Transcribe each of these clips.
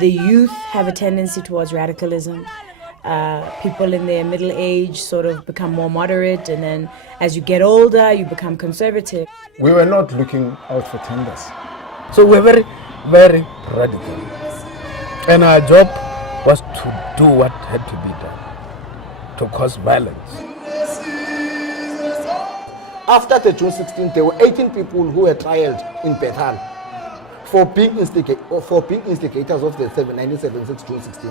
The youth have a tendency towards radicalism. People in their middle age sort of become more moderate, and then as you get older, you become conservative. We were not looking out for tenders. So we were very, very radical. And our job was to do what had to be done, to cause violence. After the June 16, there were 18 people who were tried in Bethal for being instigators of the 1976 June 16.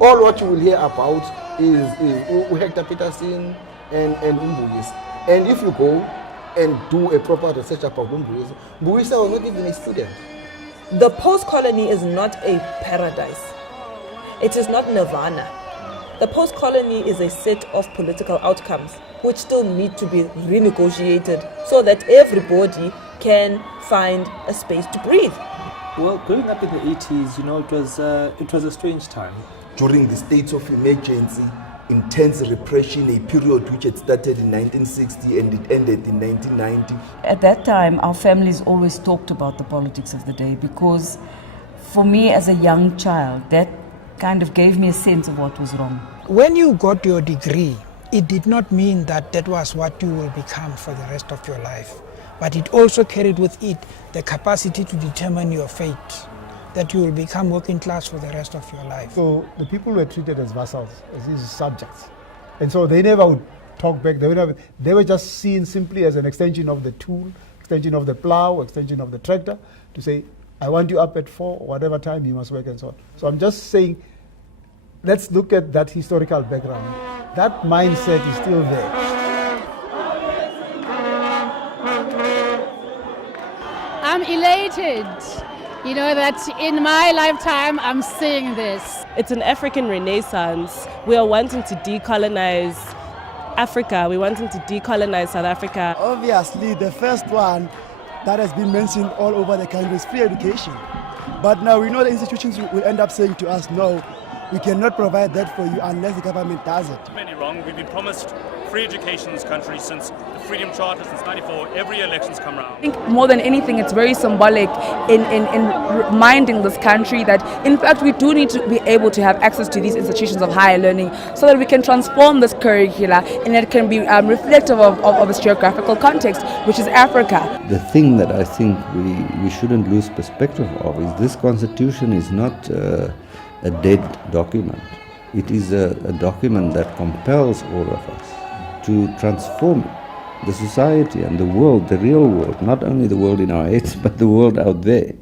All what you will hear about is Hector Peterson and Mbuyis. And if you go and do a proper research about Mbuyis, Mbuyis was not even a student. The post-colony is not a paradise. It is not nirvana. The post-colony is a set of political outcomes which still need to be renegotiated so that everybody can find a space to breathe. Well, growing up in the 80s, it was a strange time. During the states of emergency, intense repression, a period which had started in 1960 and it ended in 1990. At that time, our families always talked about the politics of the day because for me as a young child, that kind of gave me a sense of what was wrong. When you got your degree, it did not mean that that was what you will become for the rest of your life. But it also carried with it the capacity to determine your fate, that you will become working class for the rest of your life. So the people were treated as vassals, as these subjects. And so they never would talk back. They were just seen simply as an extension of the tool, extension of the plow, extension of the tractor, to say, I want you up at 4 or whatever time you must work and so on. So I'm just saying, let's look at that historical background. That mindset is still there. I'm elated, that in my lifetime I'm seeing this. It's an African renaissance. We are wanting to decolonize Africa. We're wanting to decolonize South Africa. Obviously, the first one that has been mentioned all over the country is free education. But now we know the institutions will end up saying to us, no, we cannot provide that for you unless the government does it. Many wrong. We've been promised free education in this country since the Freedom Charter, since '94. Every election's come around. I think more than anything, it's very symbolic in reminding this country that, in fact, we do need to be able to have access to these institutions of higher learning so that we can transform this curricula and it can be reflective of its geographical context, which is Africa. The thing that I think we shouldn't lose perspective of is this constitution is not a dead document. It is a document that compels all of us to transform the society and the world, the real world, not only the world in our heads, but the world out there.